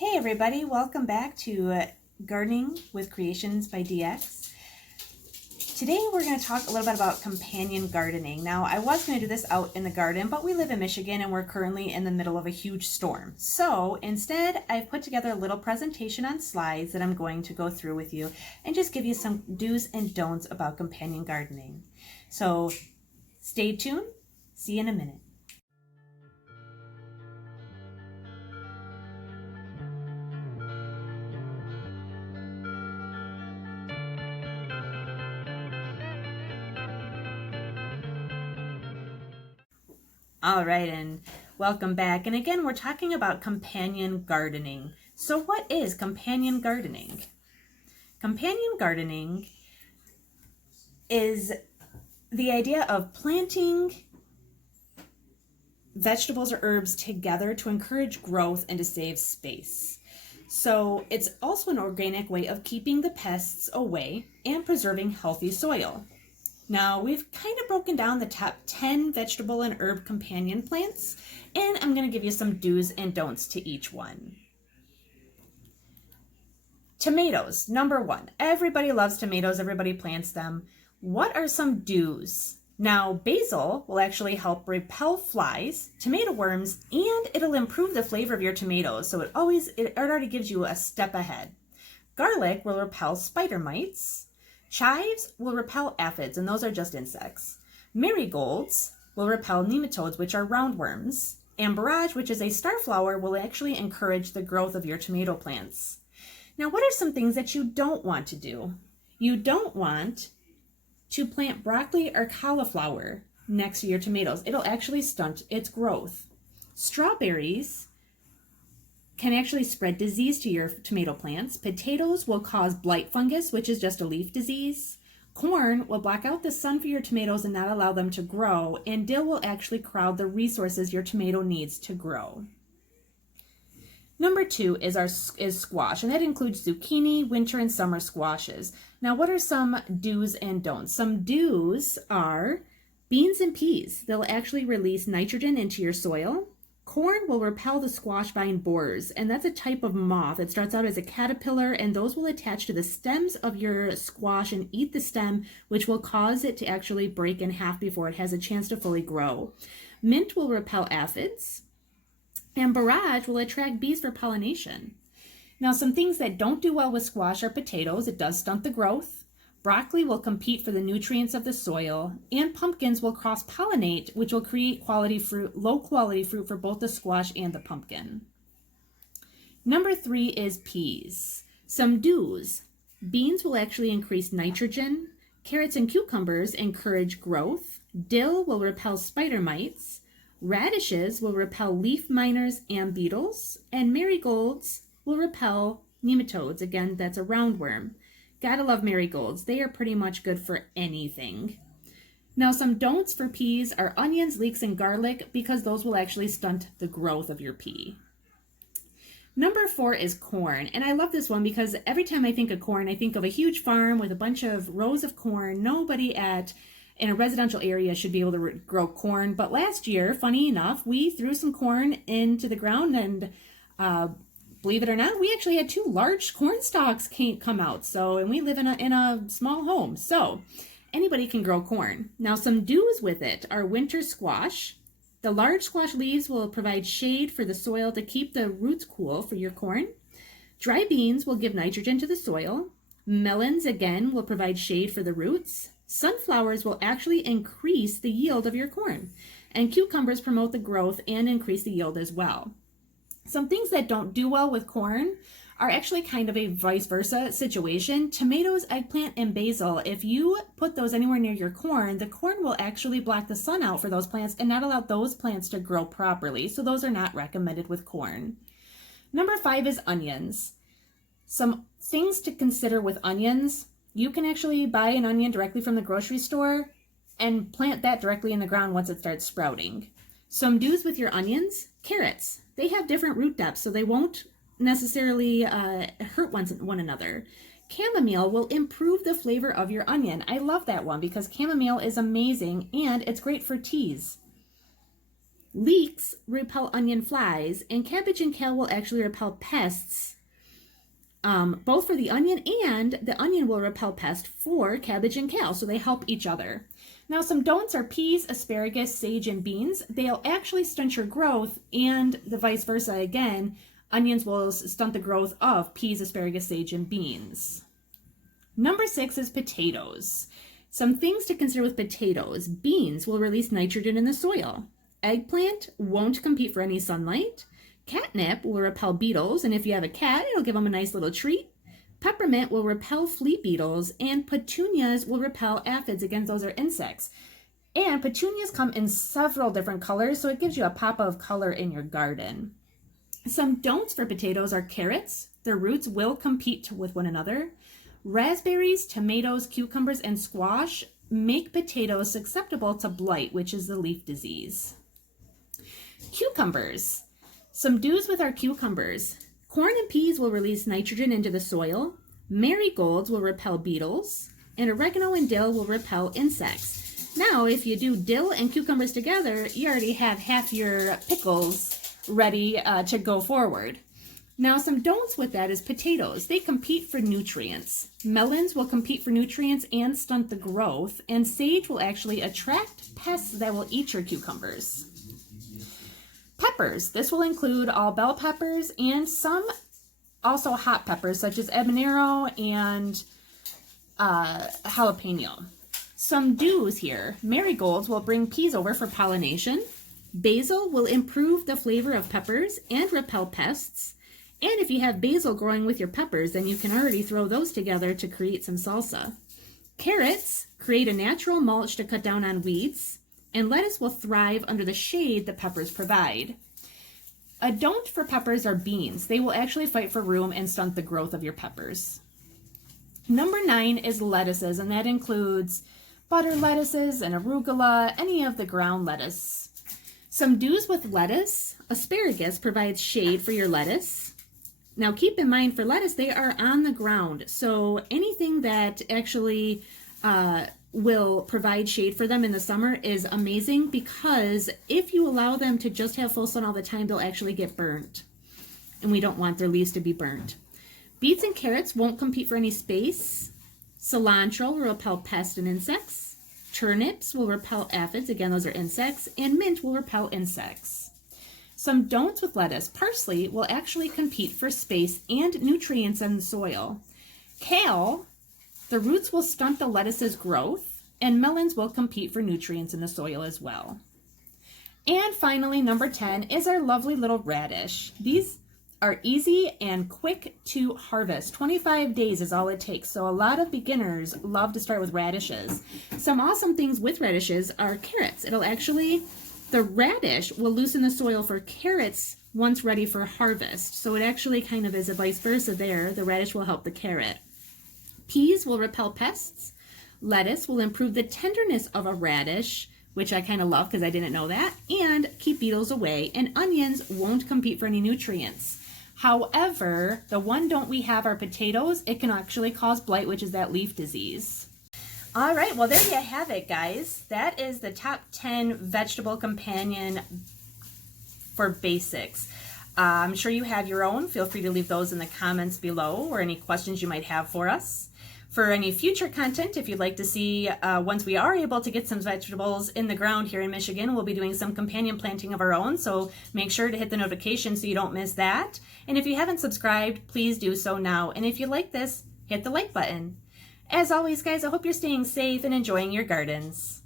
Hey everybody, welcome back to Gardening with Creations by DX. Today we're going to talk a little bit about companion gardening. Now I was going to do this out in the garden, but we live in Michigan and we're currently in the middle of a huge storm. So instead I've put together a little presentation on slides that I'm going to go through with you and just give you some do's and don'ts about companion gardening. So stay tuned, see you in a minute. All right, and welcome back. And again, we're talking about companion gardening. So what is companion gardening? Companion gardening is the idea of planting vegetables or herbs together to encourage growth and to save space. So it's also an organic way of keeping the pests away and preserving healthy soil. Now we've kind of broken down the top 10 vegetable and herb companion plants, and I'm going to give you some do's and don'ts to each one. Tomatoes, number one. Everybody loves tomatoes, everybody plants them. What are some do's? Now basil will actually help repel flies, tomato worms, and it'll improve the flavor of your tomatoes, so it already gives you a step ahead. Garlic will repel spider mites. Chives will repel aphids, and those are just insects. Marigolds will repel nematodes, which are roundworms. And borage, which is a starflower, will actually encourage the growth of your tomato plants. Now, what are some things that you don't want to do? You don't want to plant broccoli or cauliflower next to your tomatoes. It'll actually stunt its growth. Strawberries can actually spread disease to your tomato plants. Potatoes will cause blight fungus, which is just a leaf disease. Corn will block out the sun for your tomatoes and not allow them to grow. And dill will actually crowd the resources your tomato needs to grow. Number two is squash, and that includes zucchini, winter and summer squashes. Now, what are some do's and don'ts? Some do's are beans and peas. They'll actually release nitrogen into your soil. Corn will repel the squash vine borers, and that's a type of moth. It starts out as a caterpillar, and those will attach to the stems of your squash and eat the stem, which will cause it to actually break in half before it has a chance to fully grow. Mint will repel aphids, and borage will attract bees for pollination. Now, some things that don't do well with squash are potatoes. It does stunt the growth. Broccoli will compete for the nutrients of the soil, and pumpkins will cross-pollinate, which will create low-quality fruit for both the squash and the pumpkin. Number three is peas. Some do's. Beans will actually increase nitrogen. Carrots and cucumbers encourage growth. Dill will repel spider mites. Radishes will repel leaf miners and beetles. And marigolds will repel nematodes. Again, that's a roundworm. Gotta love marigolds. They are pretty much good for anything. Now, some don'ts for peas are onions, leeks, and garlic, because those will actually stunt the growth of your pea. Number four is corn, and I love this one because every time I think of corn, I think of a huge farm with a bunch of rows of corn. Nobody in a residential area should be able to grow corn, but last year, funny enough, we threw some corn into the ground, and believe it or not, we actually had two large corn stalks come out. And we live in a small home, so anybody can grow corn. Now, some do's with it are winter squash. The large squash leaves will provide shade for the soil to keep the roots cool for your corn. Dry beans will give nitrogen to the soil. Melons, again, will provide shade for the roots. Sunflowers will actually increase the yield of your corn. And cucumbers promote the growth and increase the yield as well. Some things that don't do well with corn are actually kind of a vice versa situation. Tomatoes, eggplant, and basil, if you put those anywhere near your corn, the corn will actually block the sun out for those plants and not allow those plants to grow properly. So those are not recommended with corn. Number five is onions. Some things to consider with onions. You can actually buy an onion directly from the grocery store and plant that directly in the ground once it starts sprouting. Some do's with your onions. Carrots. They have different root depths, so they won't necessarily hurt one another. Chamomile will improve the flavor of your onion. I love that one because chamomile is amazing and it's great for teas. Leeks repel onion flies, and cabbage and kale will actually repel pests, both for the onion, and the onion will repel pests for cabbage and kale, so they help each other. Now, some don'ts are peas, asparagus, sage, and beans. They'll actually stunt your growth, and the vice versa again. Onions will stunt the growth of peas, asparagus, sage, and beans. Number 6 is potatoes. Some things to consider with potatoes. Beans will release nitrogen in the soil. Eggplant won't compete for any sunlight. Catnip will repel beetles, and if you have a cat, it'll give them a nice little treat. Peppermint will repel flea beetles, and petunias will repel aphids. Again, those are insects. And petunias come in several different colors, so it gives you a pop of color in your garden. Some don'ts for potatoes are carrots. Their roots will compete with one another. Raspberries, tomatoes, cucumbers, and squash make potatoes susceptible to blight, which is the leaf disease. Cucumbers. Some do's with our cucumbers. Corn and peas will release nitrogen into the soil. Marigolds will repel beetles. And oregano and dill will repel insects. Now, if you do dill and cucumbers together, you already have half your pickles ready to go forward. Now, some don'ts with that is potatoes. They compete for nutrients. Melons will compete for nutrients and stunt the growth. And sage will actually attract pests that will eat your cucumbers. Peppers. This will include all bell peppers and some also hot peppers such as habanero and jalapeno. Some do's here. Marigolds will bring peas over for pollination. Basil will improve the flavor of peppers and repel pests. And if you have basil growing with your peppers, then you can already throw those together to create some salsa. Carrots create a natural mulch to cut down on weeds. And lettuce will thrive under the shade that peppers provide. A don't for peppers are beans. They will actually fight for room and stunt the growth of your peppers. Number 9 is lettuces, and that includes butter lettuces and arugula, any of the ground lettuce. Some do's with lettuce. Asparagus provides shade for your lettuce. Now keep in mind for lettuce, they are on the ground. So anything that actually will provide shade for them in the summer is amazing, because if you allow them to just have full sun all the time, they'll actually get burnt. And we don't want their leaves to be burnt. Beets and carrots won't compete for any space. Cilantro will repel pests and insects. Turnips will repel aphids. Again, those are insects. And mint will repel insects. Some don'ts with lettuce. Parsley will actually compete for space and nutrients in the soil. Kale, the roots will stunt the lettuce's growth, and melons will compete for nutrients in the soil as well. And finally, number 10 is our lovely little radish. These are easy and quick to harvest. 25 days is all it takes. So a lot of beginners love to start with radishes. Some awesome things with radishes are carrots. The radish will loosen the soil for carrots once ready for harvest. So it actually kind of is a vice versa there. The radish will help the carrot. Peas will repel pests. Lettuce will improve the tenderness of a radish, which I kind of love because I didn't know that, and keep beetles away. And onions won't compete for any nutrients. However, the one don't we have are potatoes. It can actually cause blight, which is that leaf disease. All right, well, there you have it, guys. That is the top 10 vegetable companion for basics. I'm sure you have your own. Feel free to leave those in the comments below, or any questions you might have for us. For any future content, if you'd like to see, once we are able to get some vegetables in the ground here in Michigan, we'll be doing some companion planting of our own, so make sure to hit the notification so you don't miss that. And if you haven't subscribed, please do so now. And if you like this, hit the like button. As always, guys, I hope you're staying safe and enjoying your gardens.